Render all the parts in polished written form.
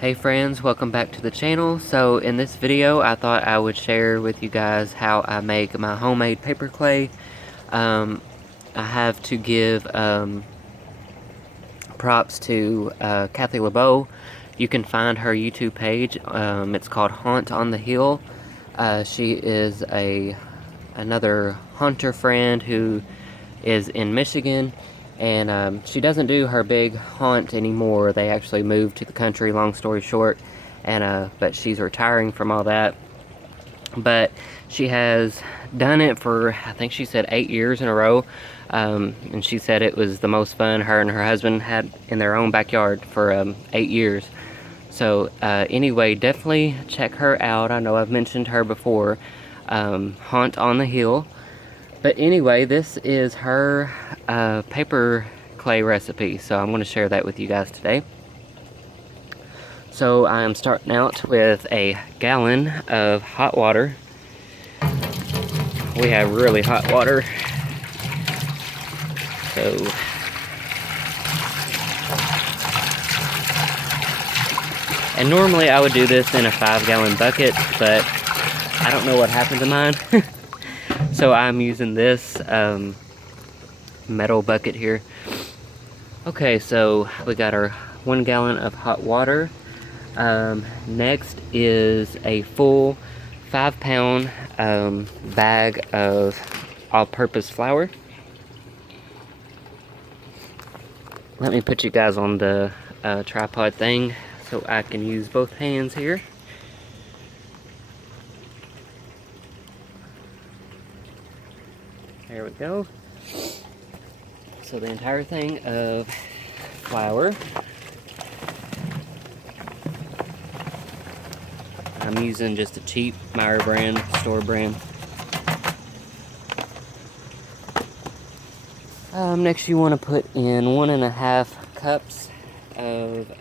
Hey friends, welcome back to the channel. So in this video I thought I would share with you guys how I make my homemade paper clay. I have to give props to Kathy LeBeau. You can find her YouTube page. It's called Haunt on the Hill. She is another haunter friend who is in Michigan, and she doesn't do her big haunt anymore. They actually moved to the country, long story short, and but she's retiring from all that. But she has done it for, I think she said 8 years in a row, and she said it was the most fun her and her husband had in their own backyard for 8 years. So anyway, definitely check her out. I know I've mentioned her before, Haunt on the Hill. But anyway, this is her paper clay recipe, so I'm going to share that with you guys today. So I'm starting out with a gallon of hot water. We have really hot water. So and normally I would do this in a 5-gallon bucket, but I don't know what happened to mine. So I'm using this metal bucket here. Okay, so we got our 1 gallon of hot water. Next is a full 5-pound bag of all-purpose flour. Let me put you guys on the tripod thing so I can use both hands here. There we go. So the entire thing of flour. I'm using just a cheap Meyer brand, store brand. Next you want to put in 1.5 cups of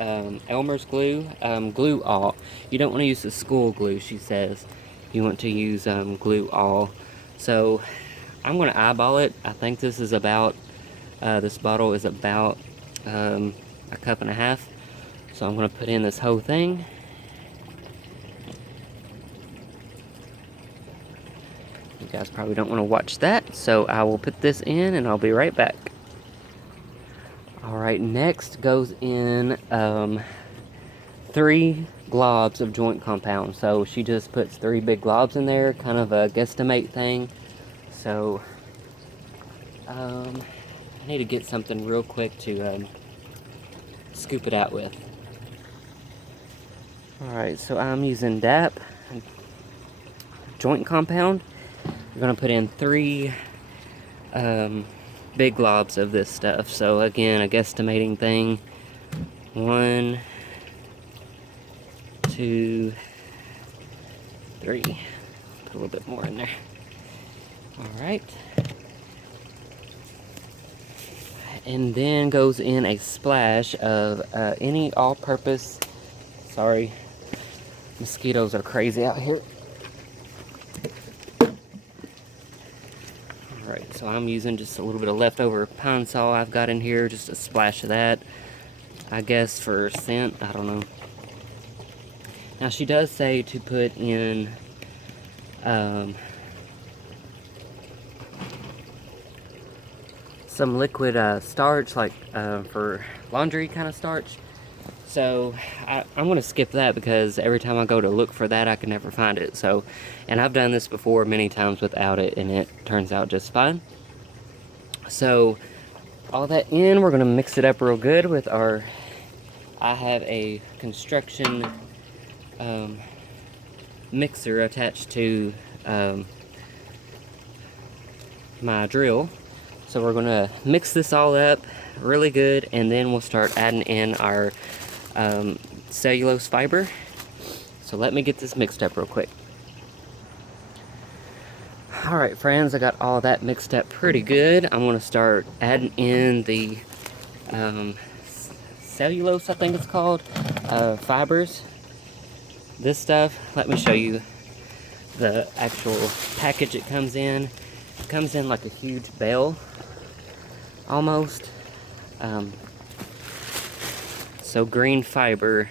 Elmer's glue, glue all. You don't want to use the school glue, she says. You want to use glue all. So I'm going to eyeball it. I think this is about, this bottle is about 1.5 cups. So I'm going to put in this whole thing. You guys probably don't want to watch that, so I will put this in and I'll be right back. Alright, next goes in 3 globs of joint compound. So she just puts 3 big globs in there, kind of a guesstimate thing. So I need to get something real quick to scoop it out with. Alright, so I'm using DAP joint compound. We're going to put in 3 big globs of this stuff. So again, a guesstimating thing. 1, 2, 3. Put a little bit more in there. Alright. And then goes in a splash of any all-purpose, sorry, mosquitoes are crazy out here. Alright, so I'm using just a little bit of leftover Pine Sol I've got in here, just a splash of that, I guess for scent, I don't know. Now she does say to put in some liquid starch, like for laundry kind of starch. So I'm going to skip that because every time I go to look for that I can never find it. So, and I've done this before many times without it and it turns out just fine. So all that in, we're going to mix it up real good with our, I have a construction mixer attached to my drill. So we're going to mix this all up really good, and then we'll start adding in our cellulose fiber. So let me get this mixed up real quick. Alright friends, I got all that mixed up pretty good. I'm going to start adding in the cellulose, I think it's called, fibers. This stuff, let me show you the actual package it comes in. It comes in like a huge bale, almost. So green fiber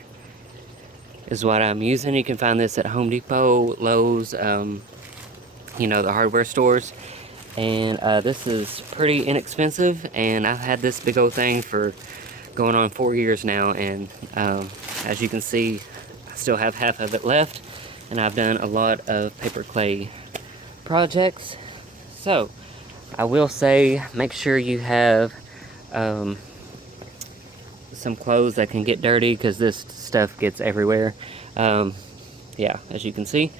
is what I'm using. You can find this at Home Depot, Lowe's, you know, the hardware stores. And this is pretty inexpensive, and I've had this big old thing for going on 4 years now, and as you can see, I still have half of it left, and I've done a lot of paper clay projects. So I will say, make sure you have some clothes that can get dirty, because this stuff gets everywhere. Yeah, as you can see.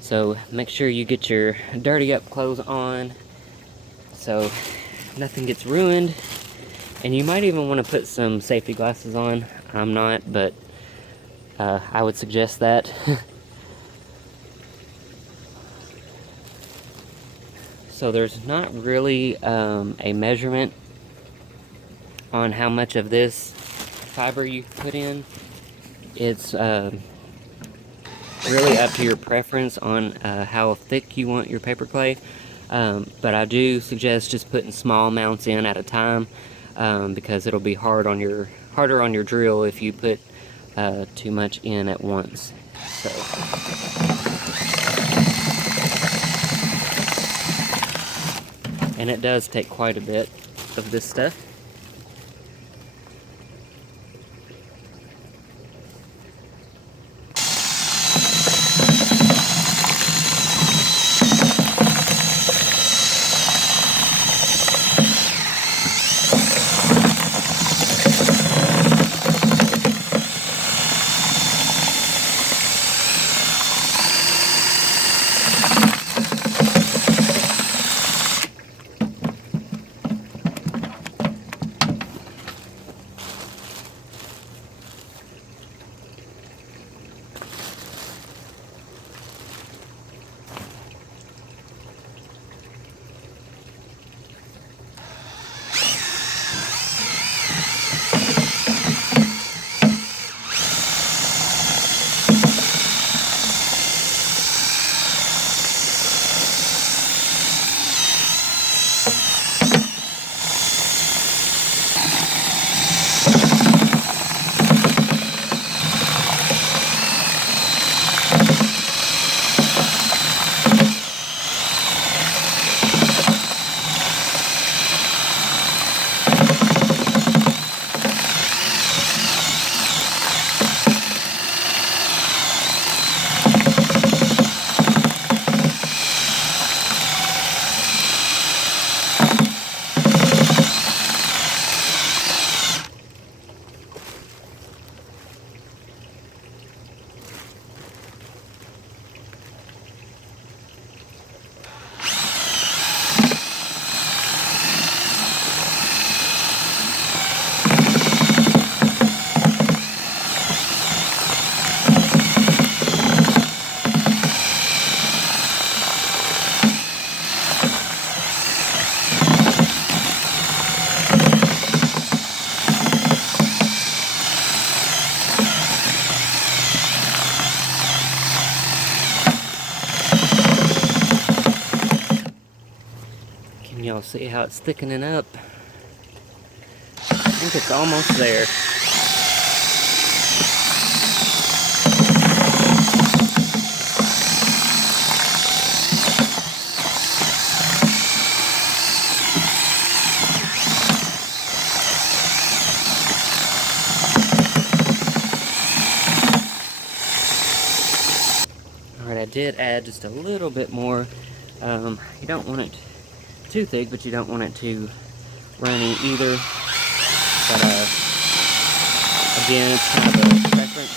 So make sure you get your dirty up clothes on so nothing gets ruined. And you might even want to put some safety glasses on. I'm not, but I would suggest that. So there's not really a measurement on how much of this fiber you put in. It's really up to your preference on how thick you want your paper clay. But I do suggest just putting small amounts in at a time, because it'll be harder on your drill if you put too much in at once. So. And it does take quite a bit of this stuff. Can y'all see how it's thickening up? I think it's almost there. Alright, I did add just a little bit more. You don't want it too thick, but you don't want it too runny either. But again, it's kind of a preference.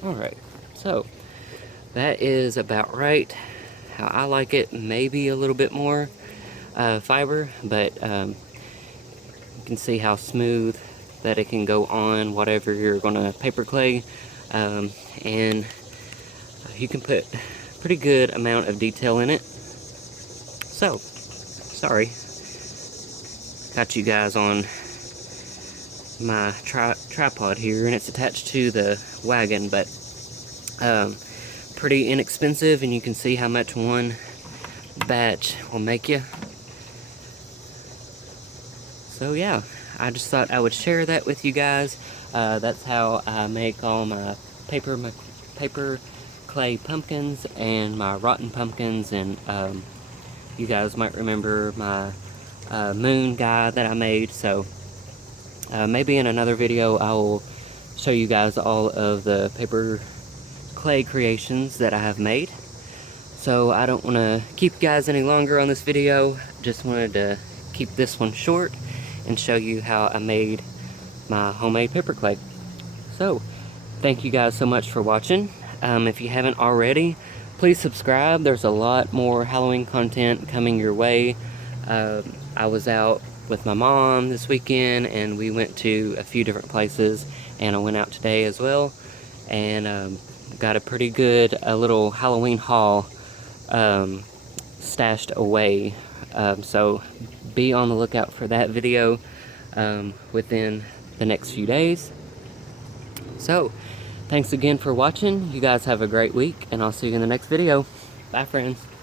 Alright, so that is about right how I like it, maybe a little bit more. fiber, but you can see how smooth that it can go on whatever you're gonna paper clay, and you can put pretty good amount of detail in it. So, sorry, got you guys on my tripod here, and it's attached to the wagon, but pretty inexpensive, and you can see how much one batch will make you. So yeah, I just thought I would share that with you guys. That's how I make all my paper clay pumpkins and my rotten pumpkins, and you guys might remember my moon guy that I made. So maybe in another video I will show you guys all of the paper clay creations that I have made. So I don't want to keep you guys any longer on this video. Just wanted to keep this one short and show you how I made my homemade paper clay. So thank you guys so much for watching. If you haven't already, please subscribe. There's a lot more Halloween content coming your way. I was out with my mom this weekend, and we went to a few different places, and I went out today as well, and got a pretty good little Halloween haul stashed away. So be on the lookout for that video within the next few days. So thanks again for watching. You guys have a great week, and I'll see you in the next video. Bye, friends.